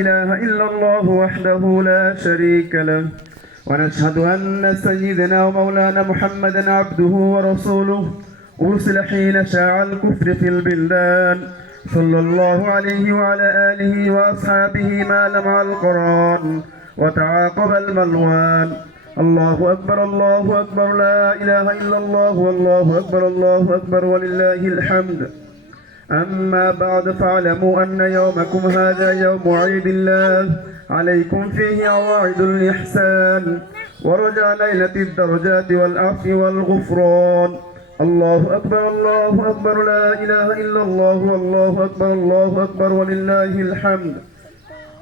إله إلا الله وحده لا شريك له ونشهد أن سيدنا ومولانا محمدا عبده ورسوله أرسل حين شاع الكفر في البلدان صلى الله عليه وعلى آله وأصحابه ما لمع القرآن وتعاقب الملوان. الله أكبر الله أكبر لا إله إلا الله والله أكبر الله أكبر ولله الحمد. أما بعد فاعلموا أن يومكم هذا يوم عيد الله عليكم فيه عواعد الإحسان ورجع ليلة الدرجات والعفو والغفران. الله أكبر الله أكبر لا إله إلا الله والله أكبر الله أكبر ولله الحمد.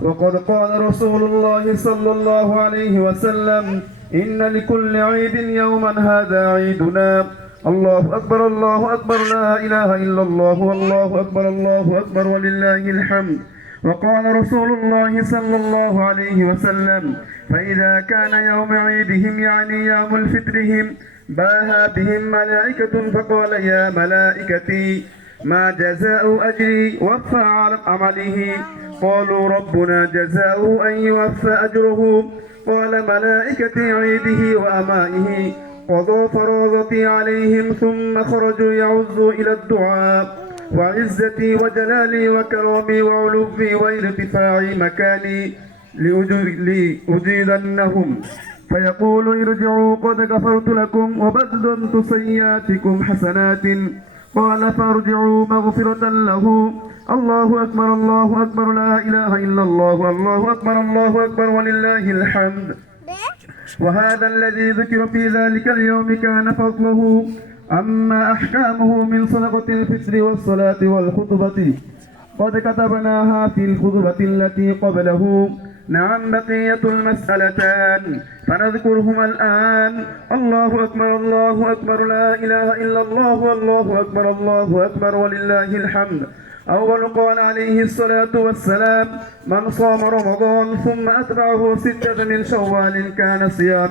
وقد قال رسول الله صلى الله عليه وسلم إن لكل عيد يوما هذا عيدنا. الله أكبر الله أكبر لا إله إلا الله والله أكبر الله أكبر ولله الحمد. وقال رسول الله صلى الله عليه وسلم فإذا كان يوم عيدهم يعني يوم الفطرهم باها بهم ملائكة فقال يا ملائكتي ما جزاء أجري وفى على عمله قالوا ربنا جزاؤه أن يوفى أجره قال ملائكتي عيده وأمائه قضوا فرضتي عليهم ثم خرجوا يعزوا إلى الدعاء وعزتي وجلالي وكرامي وعلوي وارتفاع مكاني لأجيدنهم فيقول ارجعوا قد غفرت لكم وبدلت سيئاتكم حسنات قال فارجعوا مغفرة له. الله أكبر الله أكبر لا إله إلا الله الله أكبر الله أكبر ولله الحمد. وهذا الذي ذكر في ذلك اليوم كان فضله. أما أحكامه من صدقة الفطر والصلاة والخطبة قد كتبناها في الخطبة التي قبله. نعم بقية المسألتان فنذكرهما الآن. الله أكبر الله أكبر لا إله إلا الله والله أكبر الله أكبر ولله الحمد. أول قال عليه الصلاة والسلام من صام رمضان ثم أتبعه 6 من شوال كان صيام